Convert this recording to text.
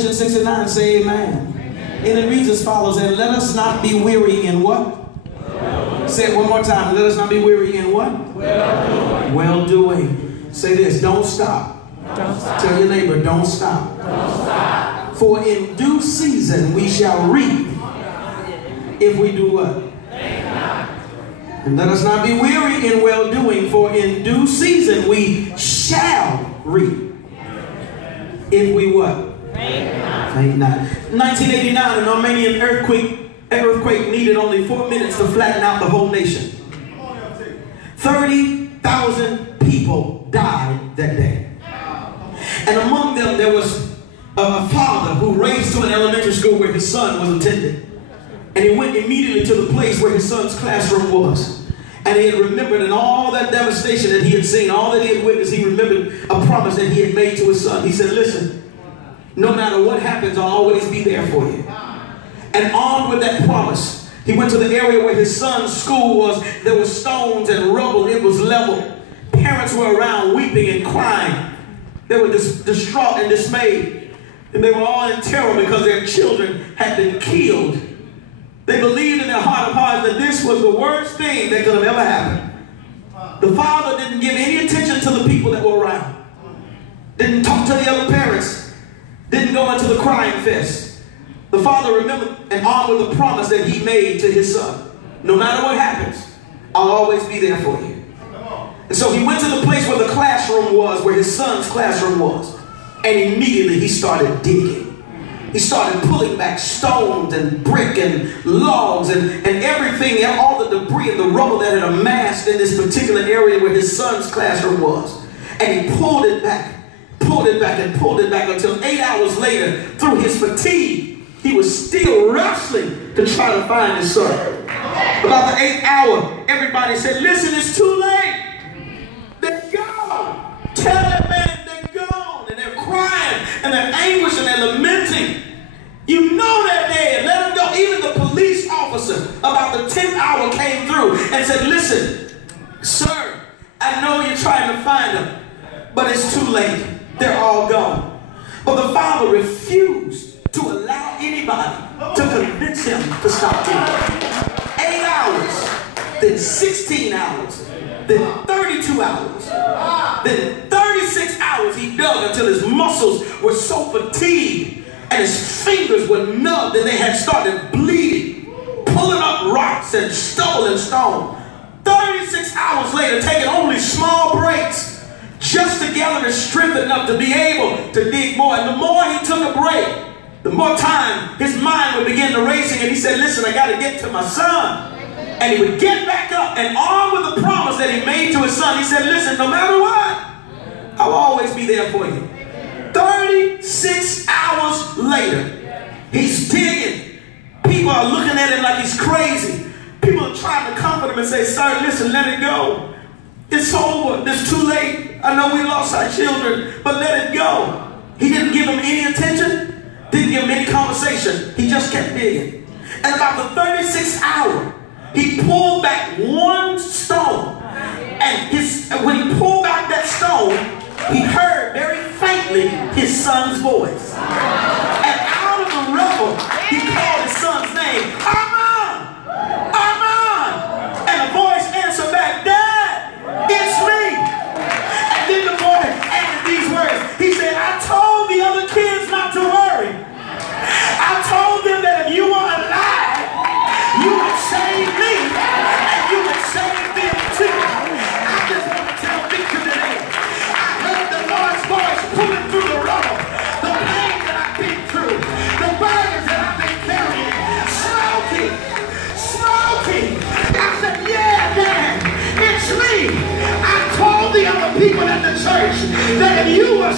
69, say amen. And it reads as follows, and let us not be weary in what? Say it one more time. Let us not be weary in what? Well doing. Say this, don't stop. Tell your neighbor, don't stop. For in due season we shall reap if we do what? And let us not be weary in well doing, for in due season we shall reap if we what? Faint not. 1989, an Armenian earthquake needed only 4 minutes to flatten out the whole nation. 30,000 people died that day. And among them there was a father who raced to an elementary school where his son was attending. And he went immediately to the place where his son's classroom was. And he had remembered in all that devastation that he had seen, all that he had witnessed, he remembered a promise that he had made to his son. He said, listen, no matter what happens, I'll always be there for you. And armed with that promise, he went to the area where his son's school was. There were stones and rubble. It was level. Parents were around weeping and crying. They were distraught and dismayed. And they were all in terror because their children had been killed. They believed in their heart of hearts that this was the worst thing that could have ever happened. The father didn't give any attention to the people that were around. Didn't talk to the other parents. Didn't go into the crying fest. The father remembered and armed with the promise that he made to his son. No matter what happens, I'll always be there for you. And so he went to the place where the classroom was, where his son's classroom was. And immediately he started digging. He started pulling back stones and brick and logs and everything, all the debris and the rubble that had amassed in this particular area where his son's classroom was. And he pulled it back until 8 hours later, through his fatigue, he was still wrestling to try to find his son. About the 8th hour, everybody said, listen, it's too late. They're gone. Tell that man they're gone. And they're crying and they're anguish and they're lamenting. You know they're dead. Let them go. Even the police officer about the 10th hour came through and said, listen, sir, I know you're trying to find them, but it's too late. They're all gone. But the father refused to allow anybody to convince him to stop digging. 8 hours, then 16 hours, then 32 hours, then 36 hours he dug until his muscles were so fatigued and his fingers were numbed and they had started bleeding, pulling up rocks and stubble and stone. 36 hours later, taking only small breaks, just to gather his strength enough to be able to dig more. And the more he took a break, the more time his mind would begin to racing. And he said, listen, I got to get to my son. And he would get back up and armed with the promise that he made to his son. He said, listen, no matter what, I'll always be there for you. 36 hours later, he's digging. People are looking at him like he's crazy. People are trying to comfort him and say, sir, listen, let it go. It's over. It's too late. I know we lost our children, but let it go. He didn't give him any attention, didn't give him any conversation. He just kept digging. And about the 36th hour, he pulled back one stone. And when he pulled back that stone, he heard very faintly his son's voice. And out of the rubble, he called his son's name, Armand! Armand! And the voice answered back, Dad, it's me. And then the boy added these words. He said, I told the other kids not to worry. I told them that if you were alive, you would save me, and you would save them too. I just want to tell Victor today, I heard the Lord's voice pulling through the rubble, the pain that I've been through, the burdens that I've been carrying. Smokie. I said, yeah, Dad, it's me. I told the other people at the church that if you were